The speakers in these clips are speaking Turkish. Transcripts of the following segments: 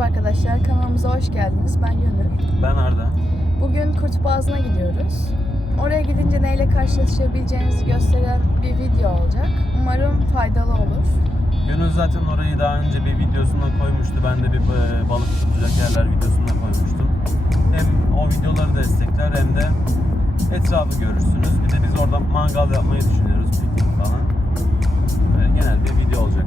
Merhaba arkadaşlar, kanalımıza hoş geldiniz. Ben Gönül. Ben Arda. Bugün Kurt Boğazı'na gidiyoruz. Oraya gidince neyle karşılaşabileceğinizi gösteren bir video olacak. Umarım faydalı olur. Gönül zaten orayı daha önce bir videosuna koymuştu. Ben de bir e, balık tutacak yerler videosuna koymuştum. Hem o videoları destekler hem de etrafı görürsünüz. Bir de biz orada mangal yapmayı düşünüyoruz. Piknik falan. Böyle genel bir video olacak.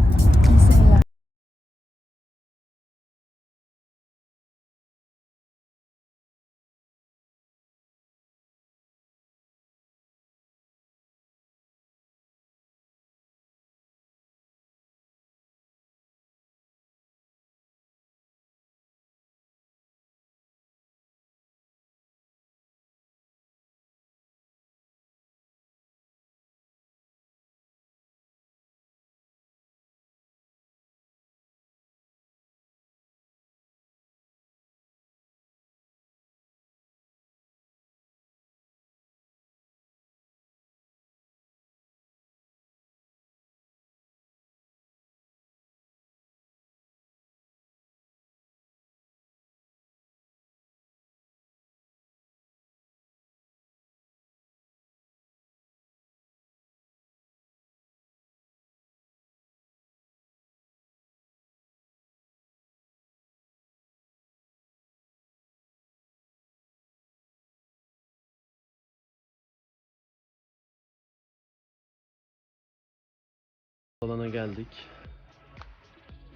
Alana geldik.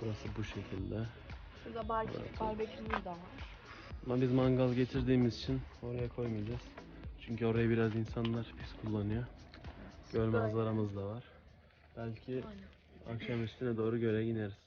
Burası bu şekilde. Burada barbekümüz de var. Ama biz mangal getirdiğimiz için oraya koymayacağız. Çünkü orayı biraz insanlar pis kullanıyor. Göl manzaramız da var. Belki akşam üstüne doğru göle ineriz.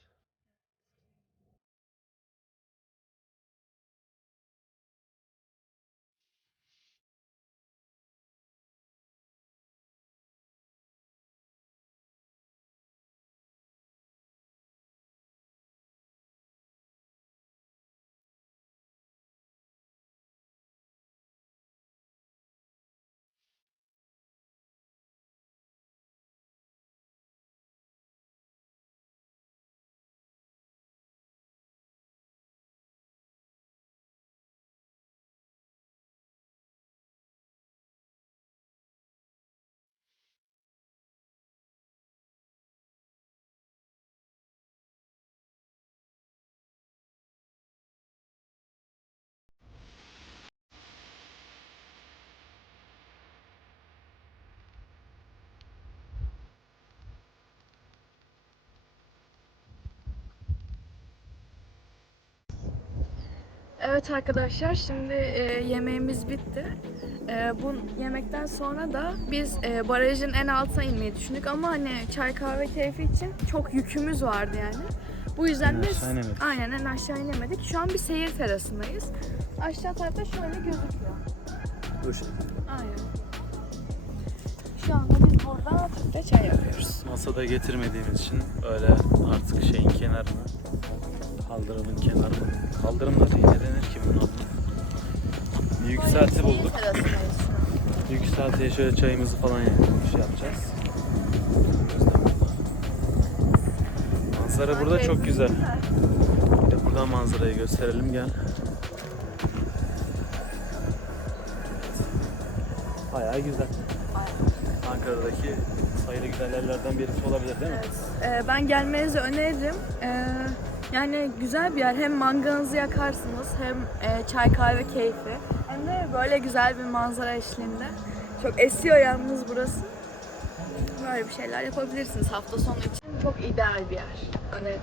Evet arkadaşlar, şimdi e, yemeğimiz bitti. E, bu yemekten sonra da biz e, barajın en altına inmeyi düşündük ama hani çay kahve keyfi için çok yükümüz vardı yani. Bu yüzden En de aynen en aşağı inemedik. Şu an bir seyir terasındayız. Aşağı tarafta şöyle gözüküyor. Bu şekilde. Aynen. Şu anda biz burada Türk'te çay yapıyoruz. Masada getirmediğimiz için öyle artık şeyin kenarına kaldırımın kenarına kaldırım ne denir ki bunun adına yükselti bulduk. Yükseltiye şöyle çayımızı falan yapmış yapacağız. Manzara burada çok güzel. Bir de buradan manzarayı gösterelim gel. Bayağı güzel. Ankara'daki sayılı güzel yerlerden birisi olabilir değil mi? Ee, ben gelmenizi öneririm. Ee, yani güzel bir yer. Hem mangalınızı yakarsınız hem e, çay kahve keyfi. Hem de böyle güzel bir manzara eşliğinde. Çok esiyor yalnız burası. Böyle bir şeyler yapabilirsiniz hafta sonu için. Çok ideal bir yer. Öneririm.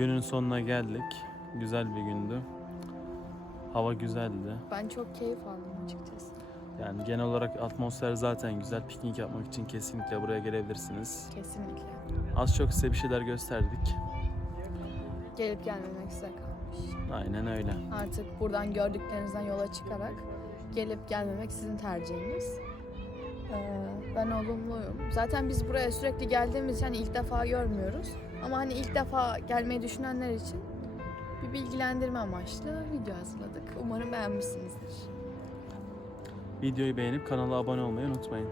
Günün sonuna geldik. Güzel bir gündü. Hava güzeldi. Ben çok keyif aldım açıkçası. Yani genel olarak atmosfer zaten güzel. Piknik yapmak için kesinlikle buraya gelebilirsiniz. Kesinlikle. Az çok size bir şeyler gösterdik. Gelip gelmemek size kalmış. Aynen öyle. Artık buradan gördüklerinizden yola çıkarak gelip gelmemek sizin tercihiniz. Ee, ben olumluyum. Zaten biz buraya sürekli geldiğimiz için hani ilk defa görmüyoruz. Ama hani ilk defa gelmeyi düşünenler için bir bilgilendirme amaçlı video hazırladık. Umarım beğenmişsinizdir. Videoyu beğenip kanala abone olmayı unutmayın.